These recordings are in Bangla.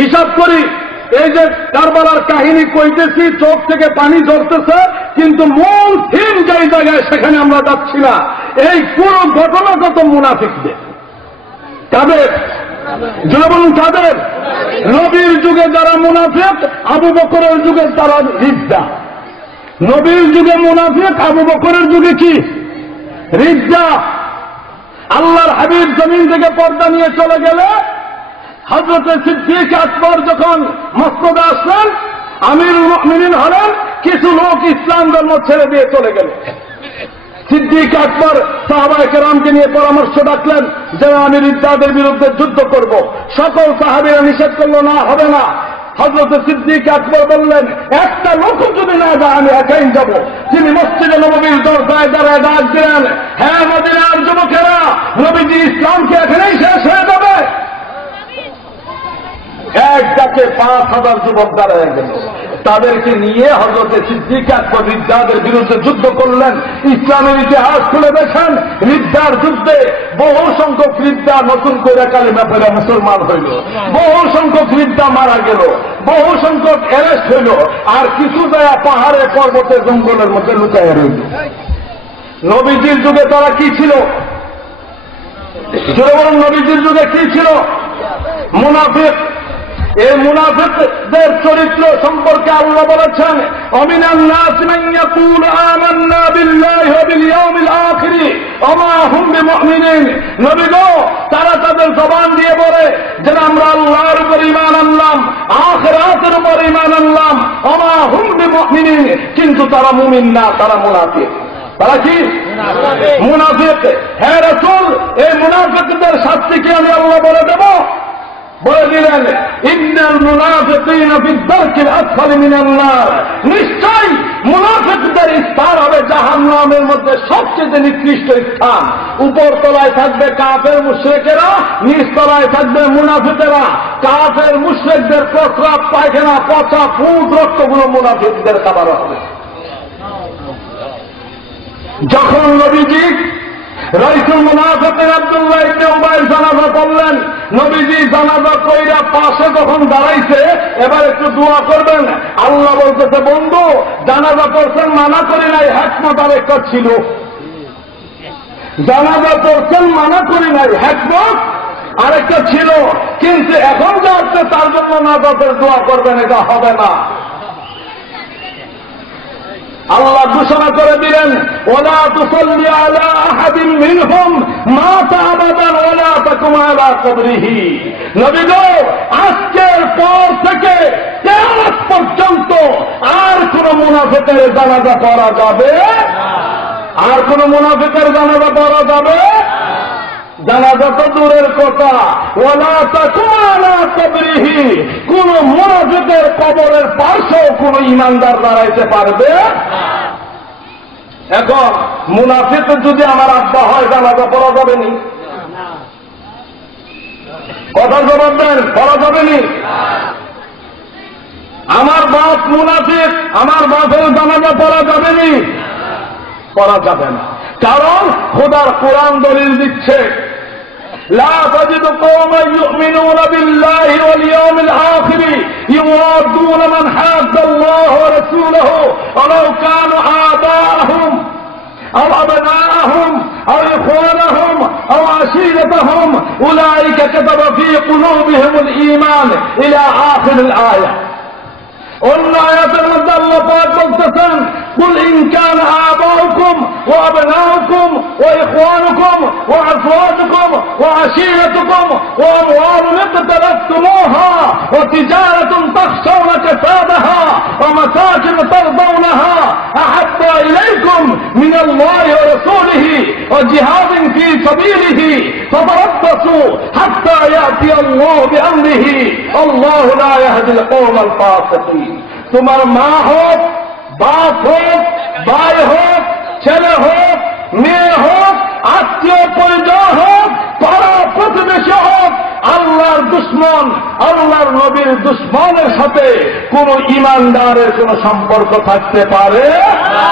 হিসাব করি, এই যে কারবালার কাহিনী কইতেছি, চোখ থেকে পানি ঝরতেছে, কিন্তু মূল থিম যেই জায়গায় সেখানে আমরা যাচ্ছি না। এই পুরো ঘটনাগত মুনাফিকদের। কাদের? যেমন কাদের? নবীর যুগে যারা মুনাফিক, আবু বকরের যুগে তারা রিদ্দা। নবীর যুগে মুনাফিক, আবু বকরের যুগে কি রিদ্দা। আল্লাহর হাবিব জমিন থেকে পর্দা নিয়ে চলে গেলে হযরতে সিদ্দিক আকবর যখন মসনদে আসলেন, আমিরুল মুমিনিন হলেন, কিছু লোক ইসলাম ধর্ম ছেড়ে দিয়ে চলে গেল। সিদ্দিক আকবর সাহাবায়ে কেরামকে নিয়ে পরামর্শ ডাকলেন যে আমি রিদ্দাদের বিরুদ্ধে যুদ্ধ করব। সকল সাহাবীরা নিষেধ করল, না, হবে না। হযরত সিদ্দিক আকবর বললেন, একটা লোক যদি না যায় আমি একাই যাব। তিনি মসজিদে নববীর দরজায় দাঁড়ায় ডাক দিলেন, হ্যাঁ মদিনার যুবকেরা, নবীজি ইসলামকে এখানেই শেষ হয়ে যাবে। এক ডাকে 5,000 যুবক দাঁড়ায় গেল। তাদেরকে নিয়ে হযরতে সিদ্দিক আকবর রিদ্দাদের বিরুদ্ধে যুদ্ধ করলেন। ইসলামের ইতিহাস খুলে দেখেন, রিদ্দার যুদ্ধে বহু সংখ্যক রিদ্দা নতুন করে কালিমা পড়ে মুসলমান হইল, বহু সংখ্যক রিদ্দা মারা গেল, বহু সংখ্যক অ্যারেস্ট হইল, আর কিছু জায়গা পাহাড়ে পর্বতে জঙ্গলের মধ্যে লুকাইয়া রইল। নবীজির যুগে তারা কি ছিল? নবীজির যুগে কি ছিল? মুনাফিক। এই মুনাফিকদের চরিত্র সম্পর্কে আল্লাহ বলেছেন, অমিনান নাস মান ইয়াকুলু আমান্না বিল্লাহি ওয়া বিল ইয়াউমিল আখির ওয়া মা হুম বিমুমিনিন। নবী গো, তারা তাদের জবান দিয়ে বলে যে আমরা আল্লাহর উপর ঈমান আনলাম, আখিরাতের উপর ঈমান আনলাম, ওয়া মা হুম বিমুমিনিন, কিন্তু তারা মুমিন না, তারা মুনাফিক। তারা কি? মুনাফিক। হে রাসূল, এই মুনাফিকদের শাস্তি কি আমি আল্লাহ বলে দেব? বলে দিলেন, ইন্নাল মুনাফিকিনা ফি দারকিল আসফালি মিনান নার। নিশ্চয় মুনাফিকদের স্থান হবে জাহান্নামের মধ্যে সবচেয়ে নিকৃষ্ট স্থান। উপর তলায় থাকবে কাফের মুশরিকেরা, নিচ তলায় থাকবে মুনাফিকেরা। কাফের মুশরিকদের প্রস্রাব, পায়খানা, পচা, ফুট, রক্তগুলো মুনাফিকদের খাবার হবে। যখন নবীজি রাইসুল মুনাফিকিন আব্দুল্লাহ ইবনে উবাইর জানাজা করলেন, নবীজি জানাজা কইরা পাশে যখন দাঁড়াইছে, এবার একটু দোয়া করবেন। আল্লাহ বলতেছে, বন্ধু জানাজা করছেন, মানা করি নাই, হিকমত আরেকটা ছিল। জানাজা করছেন, মানা করি নাই, হিকমত আরেকটা ছিল, কিন্তু এখন যা হচ্ছে তার জন্য নাজাতের দোয়া করবেন, এটা হবে না। আল্লাহ ঘোষণা করে দিলেন, ওয়ালা তুসাল্লি আলা আহাদিন মিনহুম মাতা আবাদান ওয়ালা তাকুম আলা কবরিহি। নবী গো, আজকের পর থেকে কিয়ামত পর্যন্ত আর কোন মুনাফিকের জানাজা পড়া যাবে না। আর কোন মুনাফিকের জানাজা পড়া যাবে না। জানাজা তো দূরের কথা, ওয়ালা তাকুম আলা কবরিহি, কোন মুনাফিকের কবরের পাশেও কোন ঈমানদার দাঁড়াইতে পারবে না। এখন মুনাফিক যদি আমার আব্বা হয়, জানাজা পড়া যাবে নি? কথা জবাব দেন, পড়া যাবে নি? আমার বাপ মুনাফিক, আমার বাপের জানাজা পড়া যাবে নি? পড়া যাবে না। কারণ খোদার কোরআন দলিল দিচ্ছে, لا تجد قوما يؤمنون بالله واليوم الآخر يوادون من حاد الله ورسوله ولو كانوا آباءهم أو أبناءهم أو إخوانهم أو عشيرتهم أولئك كتب في قلوبهم الإيمان إلى آخر الآية। অন্য আয়াতের মধ্যে আল্লাহ পাক বলতেছেন, কুল ইন কানা আবাউকুম ওয়া আবনাউকুম ওয়া ইখওয়ানুকুম ওয়া আজওয়াজুকুম ওয়া আশীরাতুকুম ওয়া আমওয়ালুন ইqtaraftumuha ওয়া তিজারাতুন তাখশাউনা কাসাদাহা ওয়া মাসাকিন তারদাউনাহা আহাব্বা ইলাইকুম মিনাল্লাহি ওয়া রাসূলিহি ওয়া জিহাদিন ফী সাবীলিহি ফাতারাব্বাসু হাত্তা ইয়াতিয়াল্লাহু বিআমরিহি আল্লাহু লা ইয়াহদিল কওমাল ফাসিকিন। তোমার মা হোক, বাপ হোক, ভাই হোক, ছেলে হোক, মেয়ে হোক, আত্মীয় পরিজন হোক, পাড়া প্রতিবেশী হোক, আল্লাহর দুশ্মন, আল্লাহর নবীর দুশ্মনের সাথে কোন ঈমানদারের কোন সম্পর্ক থাকতে পারে না।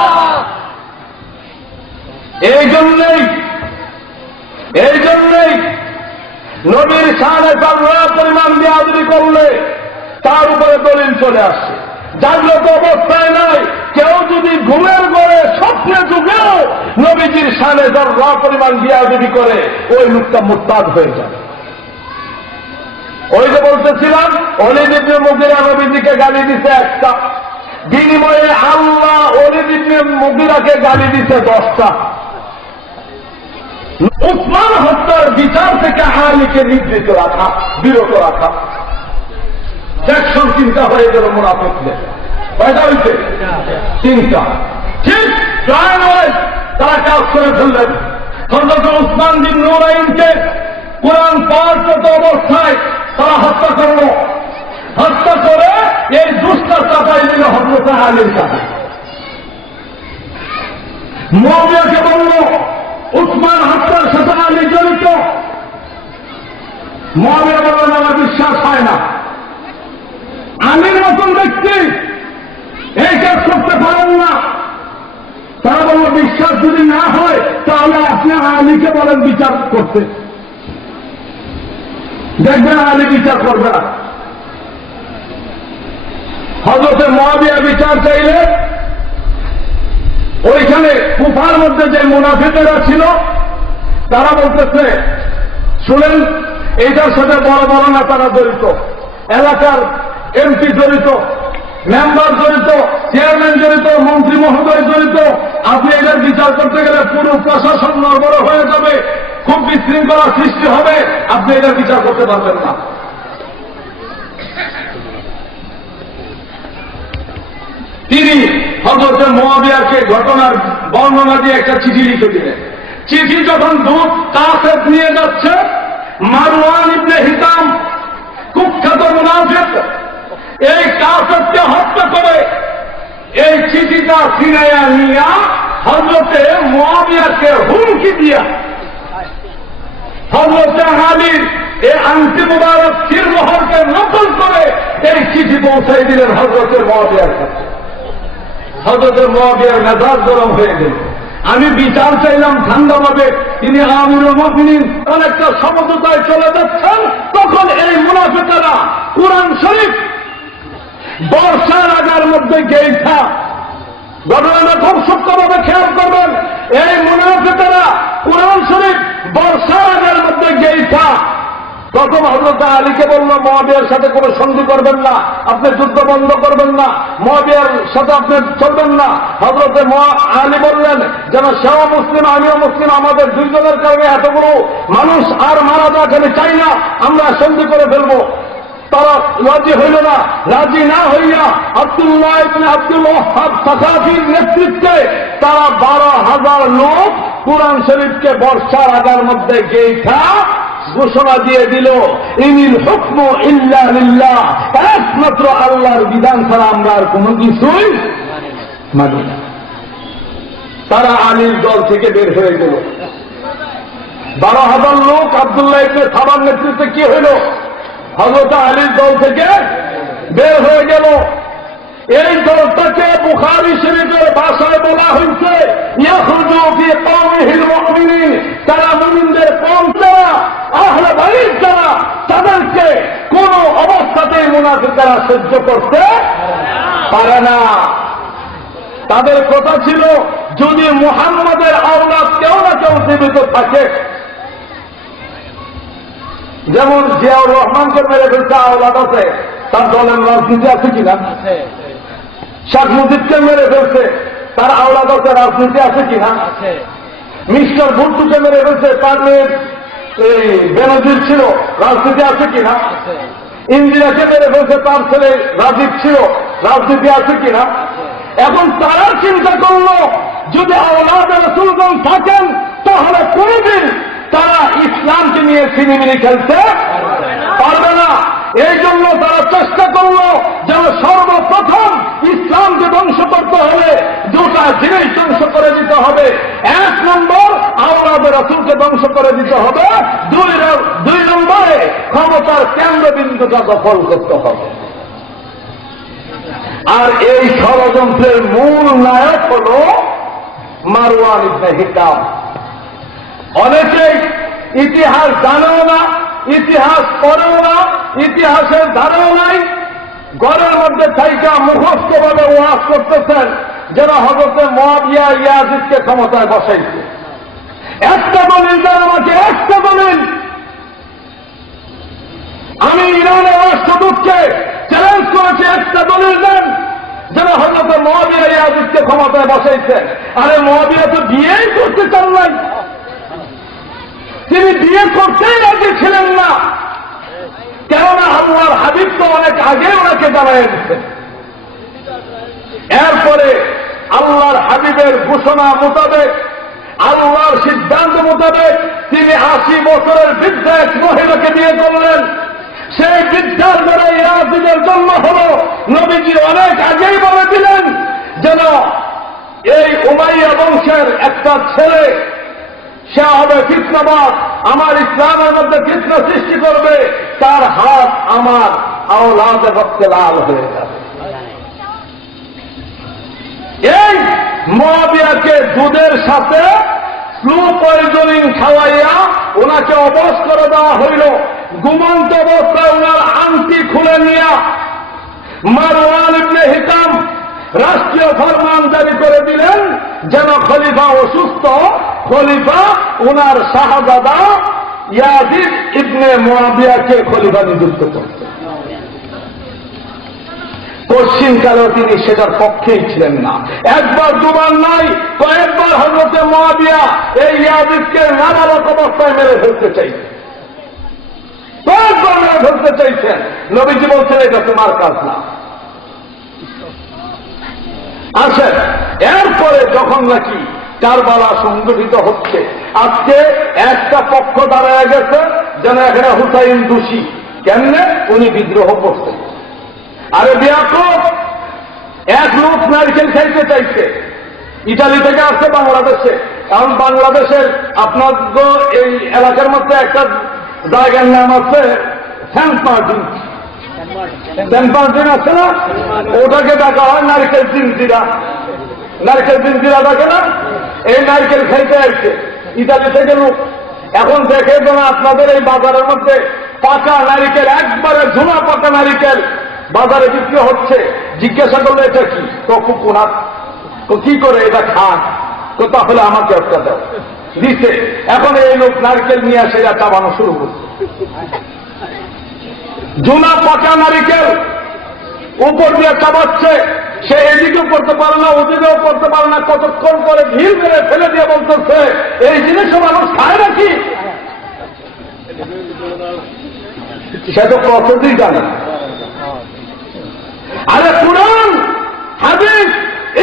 এই জন্যই নবীর শানে তার পরিমাণ বেয়াদবি করলে তার উপরে দলিল চলে আসছে। জাগ্রত অবস্থায় নাই, কেউ যদি ঘুমের ঘরে স্বপ্নে যুগেও নবীজির শানে যারা পরিমাণ বিয়াদবি করে, ওই লোকটা মুরতাদ হয়ে যাবে। ওই যে বলতেছিলাম, ওলীদ ইবনে মুগীরা নবীজিকে গালি দিছে একটা, বিনিময়ে আল্লাহ ওলীদ ইবনে মুগীরাকে গালি দিছে 10টা। উসমান হত্যার বিচার থেকে আলীকে নিবৃত রাখা, বিরত রাখা। সেকশন চিন্তা হয়ে গেল মুনাফিকদের। কয়টা হয়েছে? 3টা। ঠিক প্রায় নয়, তারা কাজ করে ফেললেন। হযরত উসমান বিন নুরাইনকে কোরআন পাঠরত অবস্থায় তারা হত্যা করল। হত্যা করে এই দুষ্টা চাপাই দিল হযরত আলীর কাছে। মুআবিয়াকে বলল উসমান হত্যার সাথে আলী জড়িত। মুআবিয়া বললেন আমার বিশ্বাস হয় না, আলীর মতন ব্যক্তি এই কাজ করতে পারেন না। তারা বলল বিশ্বাস যদি না হয় তাহলে আপনি আলীকে বলেন বিচার করতে, দেখবেন আলী বিচার করবে না। হযরত মুআবিয়া বিচার চাইলে ওইখানে কুফার মধ্যে যে মুনাফিকেরা ছিল তারা বলতেছে, শুনেন এইটার সাথে বড় বড় নেতারা জড়িত, এলাকার এমপি জড়িত, মেম্বার জড়িত, চেয়ারম্যান জড়িত, মন্ত্রী মহোদয় জড়িত। আপনি এটার বিচার করতে গেলে পুরো প্রশাসন নড়বড় হয়ে যাবে, খুব বিশৃঙ্খলা সৃষ্টি হবে, আপনি এটার বিচার করতে পারবেন না। তিনি হযরত মুআবিয়াকে ঘটনার বর্ণনা দিয়ে একটা চিঠি লিখে দিলেন। চিঠি যখন দূত কাসেদ নিয়ে যাচ্ছে, মারওয়ান ইবনে হিকাম কুখ্যাত মুনাফিক এই কাসেদকে হত্যা করে এই চিঠিটা ছিনাইয়া নিয়া হযরতে মুআবিয়াকে হুমকি দিয়া হযরতে আলীর এই আংটি মুবারক শিরমোহরকে নকল করে এই চিঠি পৌঁছাই দিলেন হযরতে মুআবিয়ার কাছে। হযরতে মুআবিয়ার মেজাজ গরম হয়ে গেল। আমি বিচার চাইলাম ঠান্ডাভাবে, তিনি আমিরুল মুমিনিন অনেকটা সমঝোতায় চলে যাচ্ছেন, তখন এই মুনাফিকেরা কুরআন শরীফ বর্ষার আগার মধ্যে গেইঠা, ঘটনাটা খুব সূক্ষ্মভাবে খেয়াল করবেন, এই মুনাফিকেরা কুরআন শরীফ বর্ষার আগার মধ্যে গেইঠা প্রথম হযরত আলীকে বলল মুআবিয়ার সাথে কোনো সন্ধি করবেন না, আপনি যুদ্ধ বন্ধ করবেন না, মুআবিয়ার সাথে আপনি চলবেন না। হযরতে আলী বললেন যেন সেও মুসলিম আমিও মুসলিম, আমাদের দুইজনের কারণে এতগুলো মানুষ আর মারা যাক আমি চাই না, আমরা সন্ধি করে ফেলবো। তারা রাজি হইল না। রাজি না হইয়া আব্দুল্লাহ ইবনে আব্দুল ওয়াহ্হাব সাকাফির নেতৃত্বে তারা 12,000 লোক কুরআন শরীফকে বর্ষার আগার মধ্যে গেইঠা ঘোষণা দিয়ে দিল, ইনিল হুকমু ইল্লা লিল্লাহ, একমাত্র আল্লাহর বিধান ছাড়া আমরা আর কোনো কিছুই মানি না। তারা আলীর দল থেকে বের হয়ে গেল। 12,000 লোক আব্দুল্লাহ ইবনে সাবার নেতৃত্বে কি হইল? হযরত আলীর দল থেকে বের হয়ে গেল। এই দলটাকে বুখারী শরীফের ভাষায় বলা হয়েছে ইয়াখরুজু ফি কওমিহিল মুমিনিন, তারা মুমিনদের কওম যারা আহলে বাইত যারা, তাদেরকে কোন অবস্থাতেই মুনাফিকরা সহ্য করতে পারে না। তাদের কথা ছিল যদি মুহাম্মদের আওলাদ কেউ না কেউ জীবিত থাকে, যেমন জিয়াউর রহমানকে মেরে ফেলতে আওলাদ আছে, তার দলের রাজনীতি আছে কিনা? শেখ মুজিবকে মেরে ফেলছে, তার আওলাদ আছে, রাজনীতি আছে কিনা? মিস্টার ভুট্টোকে মেরে ফেলছে, তার মেয়ে বেনজির ছিল, রাজনীতি আছে কিনা? ইন্দিরাকে মেরে ফেলছে, তার ছেলে রাজীব ছিল, রাজনীতি আছে কিনা? এখন তারা চিন্তা করলো যদি আওলাদ রাসূলগণ থাকেন তাহলে কোনদিন তারা ইসলামকে নিয়ে ছিনিমিনি খেলতে পারবে না। এই জন্য তারা চেষ্টা করলো যেন সর্বপ্রথম ইসলামকে ধ্বংস করতে হলে দুটা জিনিস ধ্বংস করে দিতে হবে। 1 নম্বর আওলাদ রাসূলকে ধ্বংস করে দিতে হবে, 2 নম্বরে ক্ষমতার কেন্দ্রবিন্দুটা দখল করতে হবে। আর এই ষড়যন্ত্রের মূল নায়ক হল মারওয়ান ইবনে হিকাম। অনেকেই ইতিহাস জানেও না, ইতিহাস পড়েও না, ইতিহাসের ধারেও নাই। ঘরের মধ্যে থাইকা মুখস্থ ভাবে ওয়াজ করতেছেন যারা হযরতে মুআবিয়া ইয়াজিদকে ক্ষমতায় বসাইছে। একটা দলিল দেন আমাকে, একটা দলিল। আমি ইরানের রাষ্ট্রদূতকে চ্যালেঞ্জ করেছি, একটা দলিল দেন যারা হযরতে মুআবিয়া ইয়াজিদকে ক্ষমতায় বসাইছেন। আরে মুআবিয়া তো বিয়েই করতে চান নাই, তিনি বিয়ে করতেই রাজি ছিলেন না, কেননা আল্লাহর হাবিব তো অনেক আগে ওনাকে জানাই দিচ্ছেন। এরপরে আল্লাহর হাবিবের ঘোষণা মোতাবেক, আল্লাহর সিদ্ধান্ত মোতাবেক তিনি 80 বছরের বৃদ্ধা এক মহিলাকে বিয়ে করলেন। সেই বৃদ্ধার দ্বারা ইয়াজিদের জন্ম হল। নবীজি অনেক আগেই বলে দিলেন যেন এই উমাইয়া বংশের একটা ছেলে, সে হবে ফিতনাবাদ, আমার ইসলামের মধ্যে ফিতনা সৃষ্টি করবে, তার হাত আমার আওলাদে রক্তে লাল হয়ে যাবে। এই মুআবিয়াকে দুধের সাথে স্লো পয়জনিং খাওয়াইয়া ওনাকে অবশ করে দেওয়া হইল। ঘুমন্ত অবস্থায় ওনার আংটি খুলে নিয়া মারওয়ান ইবনে হিকাম রাষ্ট্রীয় ফরমান জারি করে দিলেন যেন খলিফা অসুস্থ, খলিফা ওনার শাহজাদা ইয়াজিদ ইবনে মুআবিয়াকে খলিফা নিযুক্ত করতেন। পশ্চিমকালেও তিনি সেটার পক্ষেই ছিলেন না। একবার দুবার নাই, কয়েকবার হযরতে মুআবিয়া এই ইয়াজিদকে নাবালক অবস্থায় মেরে ফেলতে চাইছেন, কয়েকবার মেরে ফেলতে চাইছেন। নবীজি বলছেন এটা তোমার কাজ না। আসেন, এরপরে যখন নাকি কারবালা সংগঠিত হচ্ছে, আজকে একটা পক্ষ দাঁড়ায় গেছে যেন এখানে হুসাইন দোষী, কেমনে উনি বিদ্রোহ করছেন। আরে বিয়াকুব এক লোক নারকেল খাইতে চাইছে, ইটালি থেকে আসছে বাংলাদেশে। কারণ বাংলাদেশের আপনার এই এলাকার মধ্যে একটা জায়গার নাম আছে সেন্ট মার্টিন, সেন্ট মার্টিন আছে না, ওটাকে ডাকা হয় নারকেল জিনজিরা। নারকেল জিনজিরা ডাকে না, এই নারকেল খাইতে আসছে ইটালি থেকে লোক। এখন দেখে যেন আপনাদের এই বাজারের মধ্যে পাকা নারিকেল, একবারে ঝুনা পাকা নারিকেল বাজারে বিক্রি হচ্ছে। জিজ্ঞাসা করলে এটা কি, তো কুকুনা কি করে এটা খান, তো তাহলে আমাকে একটা দাও, দিছে। এখন এই লোক নারকেল নিয়ে আসে চাবানো শুরু করছে। ঝুনা পাকা নারিকেল উপর দিয়ে চাবাচ্ছে, সে এদিকেও করতে পারে না, ওদিকেও করতে পারে না। কতক্ষণ করে ভিড় করে ফেলে দিয়ে বলতেছে এই জিনিসও মানুষ খায় নাকি, সে তো কতদিন জানে। আরে কুরআন, হাদিস,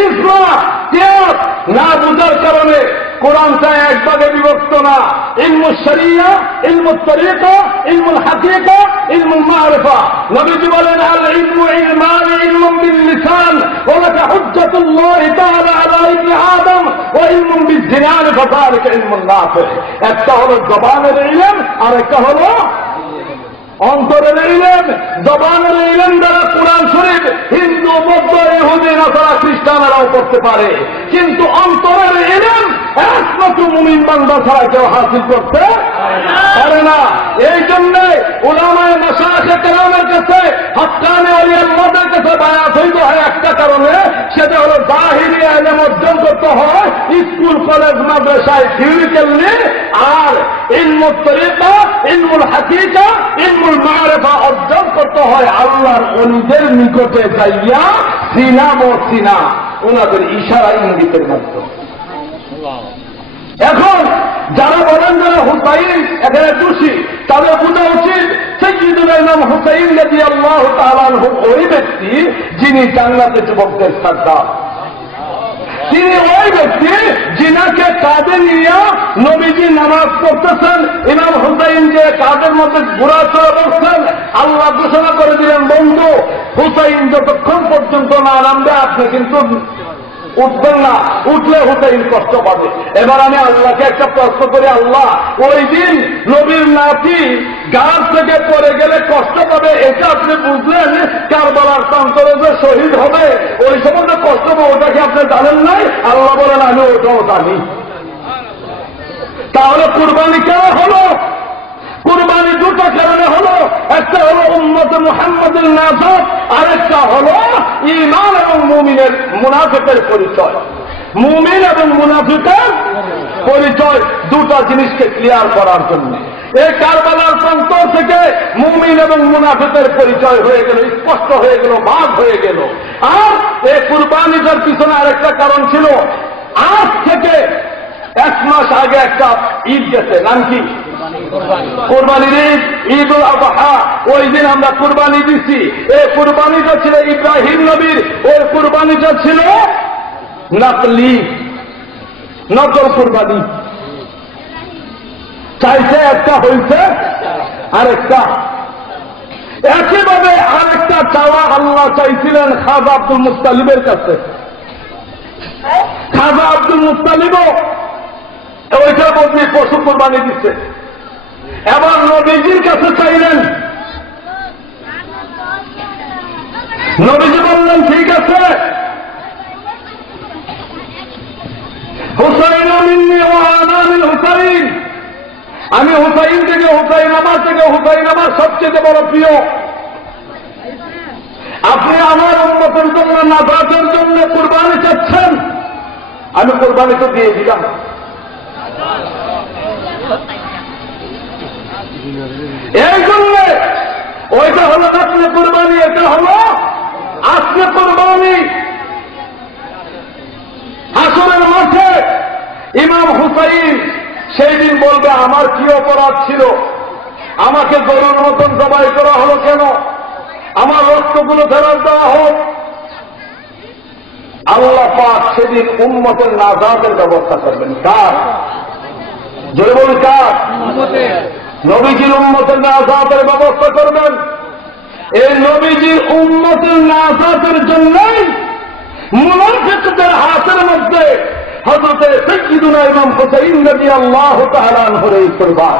ইসলাম, কিয়াস না বুঝার কারণে কোরআনটা এক ভাগে বিভক্ত না। ইলমুল শরিয়া, ইলমুল তরিকা, ইলমুল হাকিকা, ইলমুল মারিফা। নবীজি বলেন আল ইলমু ইলমান, ইলমুম বিল লিসান ওয়া লাকা হুজ্জাতুল্লাহ তাআলা আলা ইবনি আদম ওয়া ইলমুম বিল জিনান ফাযালিকা ইলমুন নাফি। একটা হলো জবানের ইলম আর একটা হলো অন্তরের ইলম। জবানের ইলম দ্বারা কোরআন শরীফ হিন্দু, বৌদ্ধ, ইহুদি, নাসারা, খ্রিস্টানেরাও পড়তে পারে, কিন্তু অন্তরের ইলম একমাত্র মুমিন বান্দা ছাড়া কেউ হাসিল করতে পারে না। এই জন্যে উলামায়ে মাশায়েখে কেরামের কাছে, হক্কানি আলিয়াল্লাহদের কাছে বায়াত হইতে হয় একটা কারণে, সেটা হলো জাহিরি ইলম অর্জন করতে হয় স্কুল, কলেজ, মাদ্রাসায় থিওরিক্যালি, আর ইলমুত তরিকা, ইলমুল হাকিকা, ইলমুল মারিফা অর্জন করতে হয় আল্লাহর ওলিদের নিকটে যাইয়া, সিনা মসিনা ওনাদের ইশারা ইঙ্গিতের মাধ্যমে। এখন যারা বলেন যারা হুসাইন এখানে দোষী, তাদের বোঝা উচিত সাইয়্যিদুল ইমাম হুসাইন রাদিয়াল্লাহু তাআলা আনহু ওই ব্যক্তি যিনি জান্নাতে যুবকদের সর্দার। তিনি ওই ব্যক্তি যিনাকে কাঁধে নিয়ে নবীজি নামাজ পড়তেছেন, ইমাম হুসাইন যে কাঁধের মধ্যে ঘোরা চড়া বসছেন, আল্লাহ ঘোষণা করে দিলেন বন্ধু হুসাইন যতক্ষণ পর্যন্ত না নামবে আপনি কিন্তু উঠবেন না, উঠলে হুসাইন কষ্ট পাবে। এবার আমি আল্লাহকে একটা প্রশ্ন করি, আল্লাহ ওই দিন নবীর নাতি গাছ থেকে পড়ে গেলে কষ্ট পাবে, এটা আপনি বুঝলেন? কারবালার প্রান্তরে যে শহীদ হবে ওই সময় কষ্ট পাবে, ওটা কি আপনি জানেন নাই? আল্লাহ বলেন আমি ওটাও জানি। তাহলে কুরবানি কেন হলো? কুরবানি দুটো কারণে হলো, একটা হলো উম্মতে মুহাম্মাদের নাজাত, আরেকটা হলো ঈমান এবং মুমিনের মুনাফিকের পরিচয়। মুমিন এবং মুনাফিকের পরিচয় দুটা জিনিসকে ক্লিয়ার করার জন্য এই কারবালার প্রান্ত থেকে মুমিন এবং মুনাফিকের পরিচয় হয়ে গেল, স্পষ্ট হয়ে গেল, ভাগ হয়ে গেল। আর এই কুরবানিটার পিছনে আরেকটা কারণ ছিল, আজ থেকে 1 মাস আগে একটা ঈদ গেছে, নাম কি? কুরবানির ঈদ, ঈদ উল আযহা। ওই দিন আমরা কুরবানি দিছি। এই কুরবানিটা ছিল ইব্রাহিম নবীর, ওই কুরবানিটা ছিল নকলি, নকল কুরবানি। চাইছে একটা, হয়েছে আরেকটা। একইভাবে আরেকটা চাওয়া আল্লাহ চাইছিলেন খাজা আব্দুল মুত্তালিবের কাছে। খাজা আব্দুল মুত্তালিবও ওইটার মধ্যে পশু কোরবানি দিচ্ছে। এবার নবীজির কাছে চাইলেন, নবীজি বললেন ঠিক আছে, হুসাইন মিন্নি ওয়া আনা মিন হুসাইন, আমি হুসাইন থেকে, হুসাইন আমার থেকে, হুসাইন আমার সবচেয়ে বড় প্রিয়। আপনি আমার উম্মতের জন্য, নাজাতের জন্য কুরবানি চাচ্ছেন, আমি কুরবানি তো দিয়ে দিলাম। এই জন্য ওইটা হলো আপনি কুরবানি, এটা হলো আজকে কুরবানি। হাসরের মাঠে ইমাম হুসাইন সেই দিন বলবে, আমার কি অপরাধ ছিল, আমাকে গরুর মতন জবাই করা হলো কেন, আমার রক্তগুলো ফেরত দেওয়া হোক। আল্লাহ পাক সেদিন উম্মতের নাজাতের ব্যবস্থা করবেন। কার? জোরে বলুন, কার? নবীজির উম্মতের নাজাতের ব্যবস্থা করবেন। এই নবীজির উম্মতের নাজাতের জন্যই মুনাফিকদের হাতের মধ্যে হযরতে সাইয়্যিদুনা ইমাম হুসাইন রাদিয়াল্লাহু তাআলা আনহুর এই কুরবান।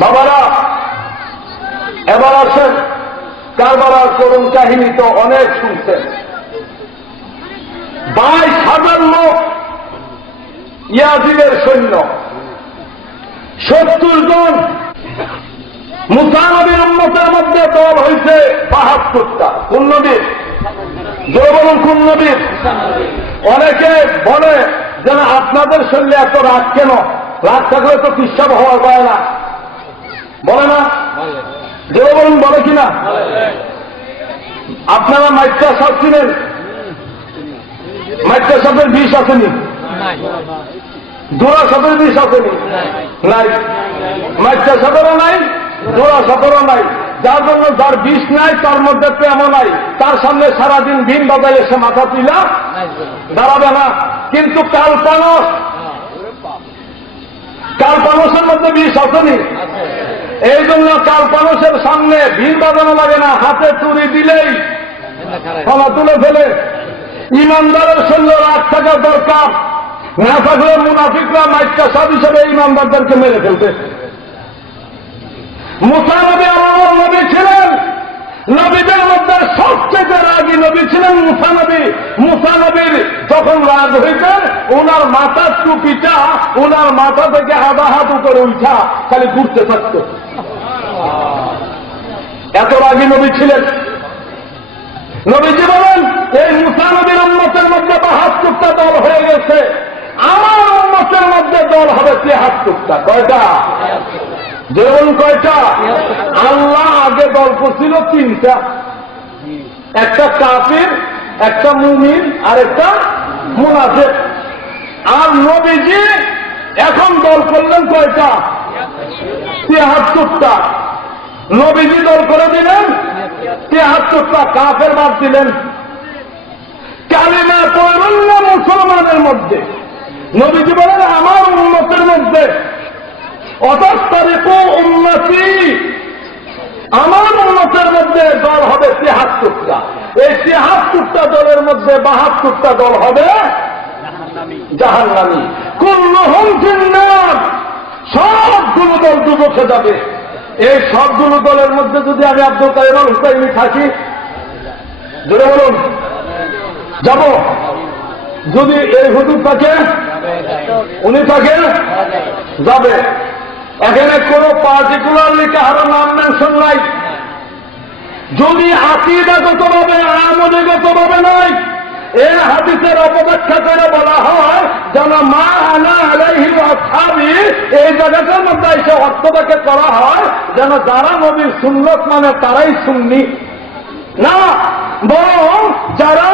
বাবারা, এবার আসেন, কারবালার করুণ কাহিনী তো অনেক শুনছেন। 22,000 লোক ইয়াজিদের সৈন্য, 70 জন। মুসা নবীর উম্মতের মধ্যে দল হয়েছে 72টা। কোন নবীর? জোরে বলুন, কোন নবীর? অনেকে বলে যে না, আপনাদের শরীরে এত রাগ কেন? রাগ থাকলে তো পিসাব হওয়া যায় না, বলে না? জোরে বলুন, বলে কিনা? আপনারা মাইকা সাপ ছিলেন? মাইকা সাপের বিষ আসেনি? জোড়া সাপের বিষ আসেনি? নাই। মাইকা সাপেরও নাই, জোড়া সাপেরও নাই। যার জন্য যার বিষ নাই তার মধ্যে প্রেমও নাই, তার সামনে সারাদিন ভিন বাজাইলে সে মাথা তুলা দাঁড়াবে না। কিন্তু কালপানসের মধ্যে বিষ আসেনি? এই জন্য কালপানসের সামনে ভিন বাজানো লাগে না, হাতে চুরি দিলেই ক্ষমা তুলে ফেলে। ইমানদারের সঙ্গে রাগ থাকা দরকার, না থাকলে মুনাফিকরা মাইকা সাপ হিসেবে ইমানদারদেরকে মেরে ফেলবে। মুসা নবী আল্লাহর নবী ছিলেন, নবীদের মধ্যে সবচেয়ে রাগী নবী ছিলেন মুসা নবী। মুসা নবীর যখন রাগ হইতেন, ওনার মাথার টুপিটা ওনার মাথা থেকে আধা হাত উপরে উঠা খালি ঘুরতে থাকত, এত রাগী নবী ছিলেন। নবীজি বলেন, এই মুসা নবীর উম্মতের মধ্যে 72টা দল হয়ে গেছে, আমার উম্মতের মধ্যে দল হবে 73টা। কয়টা? যেমন কয়টা? আল্লাহ আগে দল করছিল 3টা, একটা কাফির, একটা মুমিন, আর একটা মুনাফিক। আর নবীজি এখন দল করলেন কয়টা? 73টা। নবীজি দল করে দিলেন 73টা, কাফের বাদ দিলেন। কালিমা পড়লেন না মুসলমানের মধ্যে। নবীজি বলেন, আমার উম্মতের মধ্যে অতস্তারিকু উম্মতি, আমার উম্মতের মধ্যে দল হবে 73টা। এই 73টা দলের মধ্যে 72টা দল হবে জাহান্নামী। কুল্লুহুম ফিন্নার, সবগুলো দল দুজকে যাবে। এই সবগুলো দলের মধ্যে যদি আমি আব্দুল কাইয়ুম আল হুসাইনি থাকি, জোরে বলুন, যাব? যদি এই হুজুর থাকে, উনি থাকে, যাবে। এখানে কোন পার্টিকুলারলি কারো নাম মেনশন নাই। যদি আকীদাগত ভাবে আমলগত ভাবে নয়, এই হাদিসের অপব্যাখ্যা করে বলা হয় যেন মা আনা আলাইহি ওয়া আসহাবি, এই জায়গাটার মধ্যে এসে অর্থটাকে করা হয় যেন যারা নবীর সুন্নত মানে তারাই সুন্নি না, বরং যারা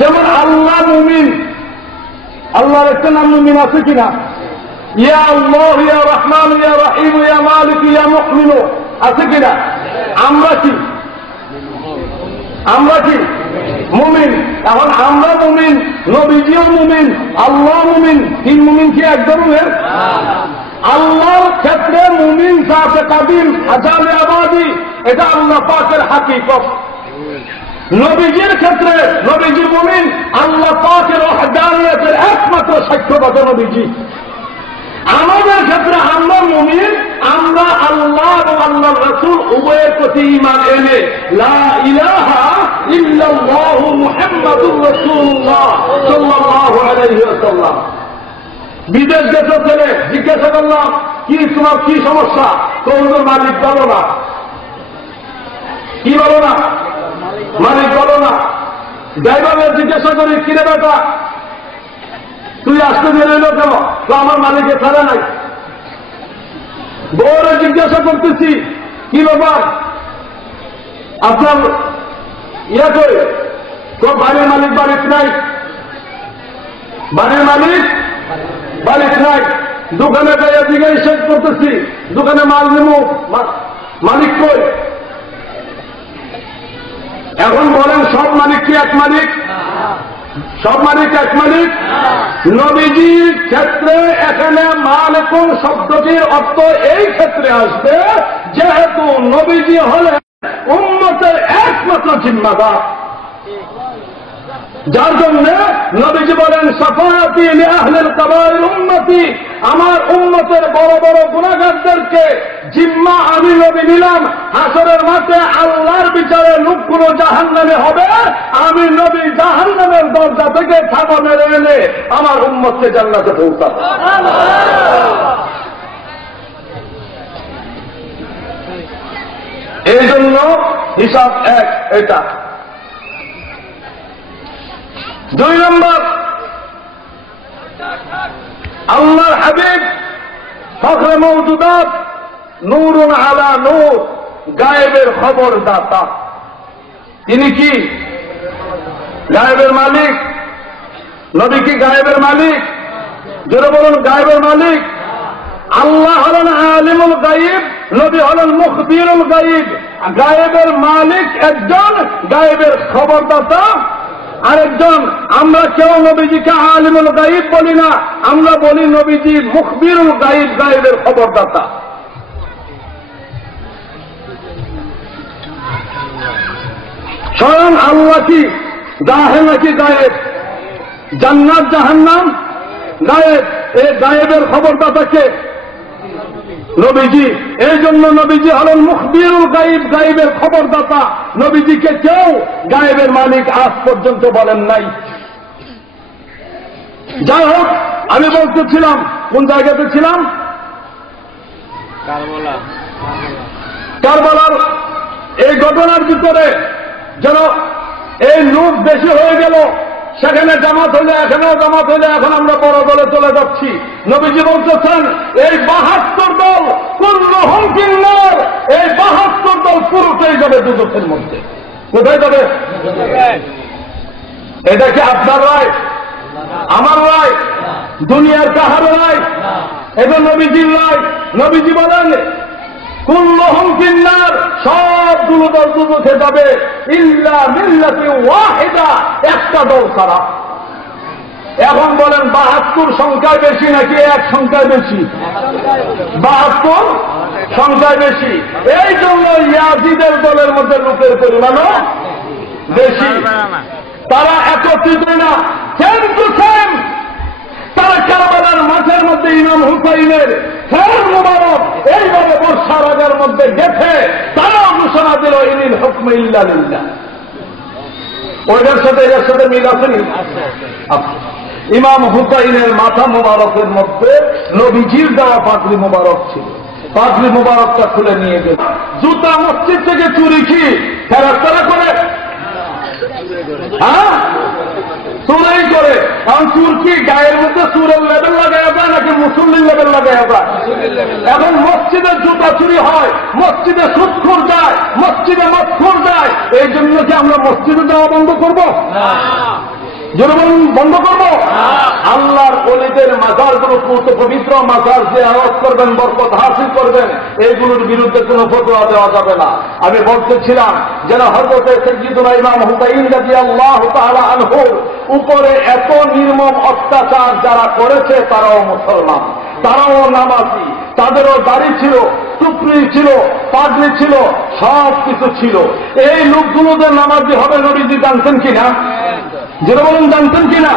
যেমন আল্লাহ মুমিন, আল্লাহর একটা নাম মুমিন আছে কিনা? ইয়া আল্লাহ, ইয়া রহমান, ইয়া রহিম, ইয়া মালিক, ইয়া মুমিন আছে কিনা? আমরা কি? আমরা কি মুমিন? এখন আমরা মুমিন, নবীজিও মুমিন, আল্লাহ মুমিন। তিন মুমিন কি এক ধরনের? আল্লাহর ক্ষেত্রে মুমিন জাতে কাদিম আজালে আবাদি, এটা আল্লাহ পাকের হাকিকত। নবীজির ক্ষেত্রে নবীজি মুমিন, আল্লাহ পাকের ওয়াহদানিয়তের একমাত্র সাক্ষ্যদাতা নবীজি। আমাদের ক্ষেত্রে আমরা মুমিন, আমরা আল্লাহ এবং আল্লাহর রাসূল উভয়ের প্রতি ঈমান এনে লা ইলাহা ইল্লাল্লাহু মুহাম্মাদুর রাসূলুল্লাহ সাল্লাল্লাহু আলাইহি ওয়াসাল্লাম। বিদেশ গেছে ছেলে, জিজ্ঞাসা করলাম কি তোমার কি সমস্যা? তোর মালিক বলো না। কি বলো না? মালিক বলো না। ড্রাইভারে জিজ্ঞাসা করি কিরে বেটা তুই আসতে বের হইল কেন? তো আমার মালিকে ছাড়া নাই। বউরে জিজ্ঞাসা করতেছি কি ব্যাপার আপনার ইয়া করে, তো বাড়ির মালিক বাড়িতে নাই, বাড়ির মালিক বাড়িতে নাই। দোকানে যাইয়া জিজ্ঞাসা করতেছি দোকানে মাল নেব, মালিক কই? এখন বলেন সব মালিক কি এক মালিক? সব মালিক এক মালিক? নবীজির ক্ষেত্রে এখানে মালিকুন শব্দটির অর্থ এই ক্ষেত্রে আসবে যেহেতু নবীজি হলেন উম্মতের একমাত্র জিম্মাদার, যার জন্য নবীজি বলেন শাফাআতি লিআহলিল কাবাইর উম্মতি, আমার উম্মতের বড় বড় গুনাহগারদেরকে জিম্মা আমি নবী নিলাম। হাসরের মাঠে আল্লাহর বিচারে লোকগুলো জাহান্নামে হবে, আমি নবী জাহান্নামের দরজা থেকে থাবা মেরে এনে আমার উম্মতকে জান্নাতে পৌঁছাবো। এই জন্য হিসাব এক এটা। দুই নম্বর, আল্লাহর হাবিব ফখরে মওজুদাত নূরুন আলা নূর, গায়েবের খবর দাতা। তিনি কি গায়েবের মালিক? নবী কি গায়েবের মালিক? জোরে বলুন গায়েবের মালিক। আল্লাহ হলেন আলিমুল গায়ব, নবী হলেন মুখবিরুল গায়ব। গায়েবের মালিক একজন, গায়েবের খবরদাতা আরেকজন। আমরা কেউ নবীজিকে আলিমুল গায়ব বলি না, আমরা বলি নবীজি মুখবিরুল গায়ব, গায়েবের খবরদাতা। স্বয়ং আল্লাহ কি জাহেল নাকি গায়েব? জান্নাত জাহান্নাম গায়েব, এই গায়েবের খবরদাতাকে নবীজি। এই জন্য নবীজি হলেন মুখবিরুল গায়ব, গায়েবের খবরদাতা। নবীজিকে কেউ গায়েবের মালিক আজ পর্যন্ত বলেন নাই। যাই হোক, আমি বলতেছিলাম কোন জায়গাতে ছিলাম? কারবালার এই ঘটনার ভিতরে যেন এই লোক বেশি হয়ে গেল, সেখানে জামাত হইলে এখানেও জামাত হইলে এখন আমরা বড় দলে চলে যাচ্ছি। নবীজি বলতেছেন এই 72 দল কুল্লুহুম ফিন্নার, এই 72 দল পুরোটাই যাবে দুজকের মধ্যে। কোথায় যাবে? এটা কি আপনার রায়? আমার রায়? দুনিয়ার কাহারও রায়? এটা নবীজির রায়। নবীজি বলেন কুল্লুহুম ফিন্নার, সবগুলো দল দুজকে যাবে ইল্লা মিল্লাতি ওয়াহিদা, একটা দল ছাড়া। এখন বলেন 72 সংখ্যায় বেশি নাকি এক সংখ্যায় বেশি? 72 সংখ্যায় বেশি। এই জন্য ইয়াজিদের দলের মধ্যে লোকের পরিমাণও বেশি। তারা একত্রিত না, সেম টু সেম তারা কারবালার মাঠের মধ্যে ইমাম হুসাইনের ফের মুবারক এইভাবে বর্ষার আগের মধ্যে গেছে, তারাও ঘোষণা দিল ইনিল হুকমে ইল্লা লিল্লাহ। ওইটার সাথে এর সাথে মিল আসেনি? ইমাম হুসাইনের মাথা মুবারকের মধ্যে নবীজির দেওয়া পাগড়ি মুবারক ছিল। পাগড়ি মুবারকটা খুলে নিয়ে গেল। জুতা মসজিদ থেকে চুরি কি ফেরস্তারা করে? হ্যাঁ, চুরাই করে। কারণ চুর কি গায়ের মধ্যে চুরের লেবেল লাগাইয়া যায় নাকি মুসল্লির লেবেল লাগাইয়া যায়? এখন মসজিদের জুতা চুরি হয়, মসজিদে সুদখোর যায়, মসজিদে মদখোর যায়। এই জন্য কি আমরা মসজিদে যাওয়া বন্ধ করবো? জনগণ বন্ধ করবো? আল্লাহর ওলিদের মাজারগুলো পবিত্র মাজার যে আওয়াজ করবেন, বরকত হাসিল করবেন, এইগুলোর বিরুদ্ধে কোনো ফতোয়া দেওয়া যাবে না। আমি বলতেছিলাম যারা হযরতে সাইয়্যিদুনা ইমাম হুসাইন রাদিয়াল্লাহু তাআলা আনহুর উপরে এত নির্মম অত্যাচার যারা করেছে তারাও মুসলমান, তারাও নামাজি, তাদেরও দাড়ি ছিল, টুকরি ছিল, পাগড়ি ছিল, সব কিছু ছিল। এই লোকগুলোদের নামাজি হবে নবীজি জানতেন কিনা? যেটা বলুন জানতেন কিনা?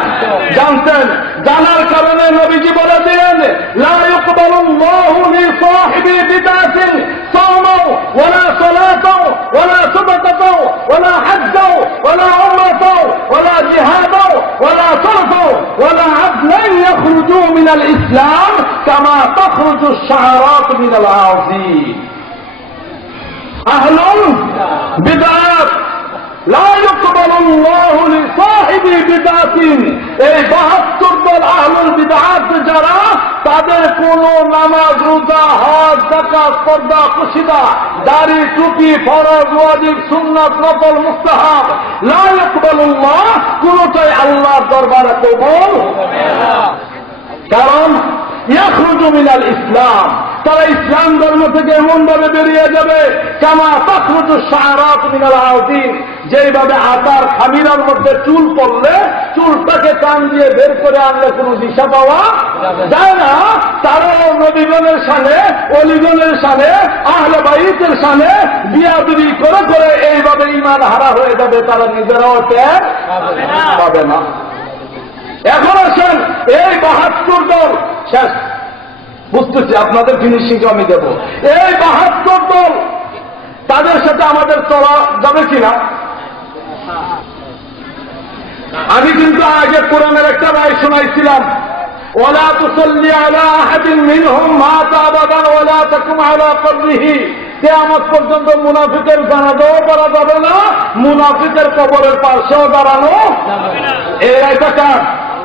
জানতেন। জানার কারণে নবীজি বলে দিলেন লা ইকবালুল্লাহু লিসাহিবি বিদআতিন সাওমান ওয়ালা সালাতান ওয়ালা সাদাকাতান ওয়ালা হাজ্জান ওয়ালা উমরাতান ওয়ালা জিহাদান ওয়ালা সারফান ওয়ালা আদলান ইয়াখরুজু মিনাল ইসলাম কামা তাখরুজু আশ-শা'রাত মিনাল আযীম। আহলুল বিদআত লা ইকবালুল্লাহু লিসাহিবি বিদআতিন। এই ৭২ দল আহলুল বিদআত যারা, তাদের কোন নামাজ, রোজা, হজ, যাকাত, পর্দা, কুশিদা, দাড়ি, টুপি, ফরজ, ওয়াজিব, সুন্নাত, নফল, মুস্তাহাব, লা ইকবালুল্লাহ, কোনটাই আল্লাহর দরবারে কবুল হবে না। কারণ ইয়াখরুজু মিনাল ইসলাম, তারা ইসলাম ধর্ম থেকে এমন ভাবে বেরিয়ে যাবে কামা তাখরুজু আশ-শা'রাত মিনাল আযীম, যেইভাবে আটার খামিরার মধ্যে চুল পড়লে চুলটাকে টান দিয়ে বের করে আনলে কোনো দিশা পাওয়া যায় না, তারাও নবীগণের সামনে, ওলিগণের সামনে, আহলে বাইতের সামনে বিয়াদবি করে করে এইভাবে ঈমান হারা হয়ে যাবে, তারা নিজেরাও টের পাবে না। এখন আসেন এই ৭২ দল শেষ, বুঝতেছি আপনাদের ফিনিশিং আমি দেব। এই ৭২ দল, তাদের সাথে আমাদের চলা যাবে কিনা? আমি কিন্তু আগে কোরআনের একটা রায় শোনাইছিলাম, ওয়ালা তুসাল্লি আলা আহাদিন মিনহুম মাতা আবাদান ওয়ালা তাকুম আলা কবরিহি। কিয়ামত পর্যন্ত মুনাফিকের জানাজাও করা যাবে না, মুনাফিকের কবরের পাশেও দাঁড়ানো যাবে না। এই রায়টা কার?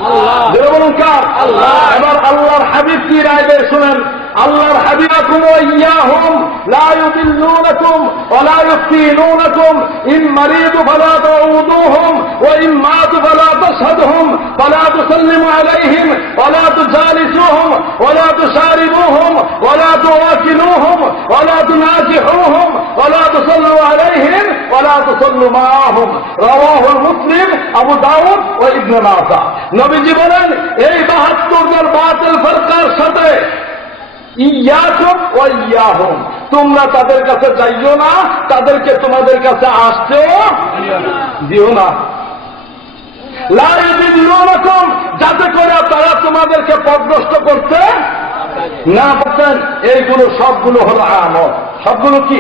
আল্লাহ। বলুন কার? আল্লাহ। এবার আল্লাহর হাবিব কি রায় দেয় শুনেন। আল্লাহর হাবিবাকুম ওয়া ইয়াহুম লা ইউদিল্লুনাকুম ওয়া লা ইফতিনুনাকুম ইন মারিদু ফালা তাউদুহুম ওয়া ইন মাতু ফালা তাশহাদুহুম ফালা তুসাল্লিমু আলাইহিম ওয়া লা তুজালিসুহুম ওয়া লা তুশারিবুহুম ওয়া লা তুওয়াকিলুহুম ওয়া লা তুনাকিহুহুম ওয়া লা তুসাল্লু আলাইহিম ওয়া লা তুসাল্লু মাআহুম। রাওয়াহুল মুসলিম, আবু দাউদ ও ইবনে মাজাহ। নবীজি বলেন এই ৭২ দল বাতিল ফরকার সাথে ইয়াকুম ওয়া ইয়াহুম, তোমরা তাদের কাছে যাইও না, তাদেরকে তোমাদের কাছে আসতেও দিও না। লা ইউদিল্লুনাকুম, যাতে করে তারা তোমাদেরকে পথভ্রষ্ট করতে না পারতেন। এইগুলো সবগুলো হলো আমল। সবগুলো কি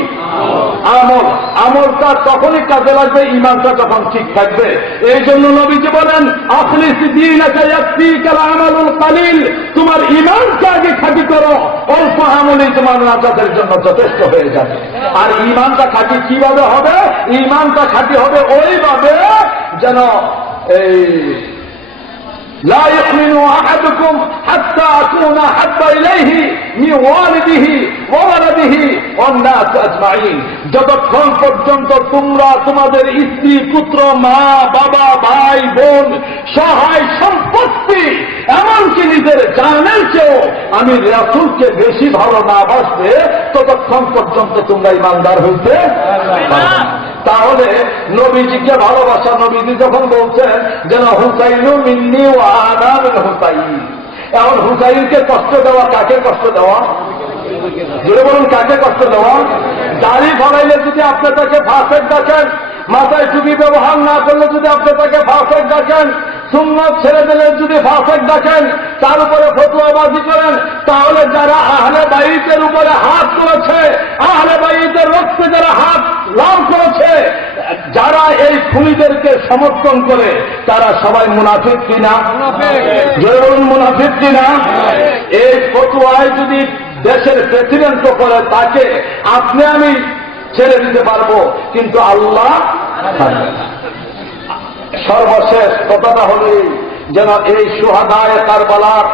আমল? আমলটা তখনই কাজে লাগবে ইমানটা যখন ঠিক থাকবে। এই জন্য নবীজি বলেন আখলিস দীনাকা ইয়াকফিকাল আমালুল কালিল, তোমার ইমানটা আগে খাঁটি করো, অল্প আমলই তোমার নাজাতের জন্য যথেষ্ট হয়ে যাবে। আর ইমানটা খাঁটি কিভাবে হবে? ইমানটা খাঁটি হবে ওইভাবে যেন এই لا يؤمن أحدكم حتى أكون أحب إليه من والده وولده والناس أجمعين। যতক্ষণ পর্যন্ত তোমরা তোমাদের স্ত্রী, পুত্র, মা, বাবা, ভাই, বোন, সহায় সম্পত্তি, এমনকি নিজের জানের চেয়েও আমি রাসূলকে বেশি ভালো না বাসবে, ততক্ষণ পর্যন্ত তোমরা ঈমানদার হইতে পারবে না। তাহলে নবীজিকে ভালোবাসা, নবীজি যখন বলছেন যেন হুসাইনু মিন্নি ওয়া আনা মিন হুসাইন, এখন হুসাইনকে কষ্ট দেওয়া কাকে কষ্ট দেওয়া? জোরে বলুন কাকে কষ্ট দেওয়া? দাড়ি ফলাইলে যদি আপনি তাকে ফাসেক ডাকেন, মাথায় টুপি ব্যবহার না করলে যদি আপনি তাকে ফাসেক ডাকেন, সুন্নাত ছেড়ে দিলে যদি ফাসেক দেখেন, তার উপরে ফতোয়াবাজি করেন, তাহলে যারা আহলে বাইতের উপরে হাত করেছে, আহলে বাইতের রক্তে যারা হাত লাভ করেছে, যারা এই খুনিদেরকে সমর্থন করে, তারা সবাই মুনাফিক কিনা? জোরে বলুন, মুনাফিক কিনা? এই ফতোয়ায় যদি দেশের প্রেসিডেন্ট করে, তাকে আপনি আমি ছেড়ে দিতে পারবো, কিন্তু আল্লাহ ছাড়বে না। সর্বশেষ কথাটা হল যেন এই সুহাদায়ে কারবালার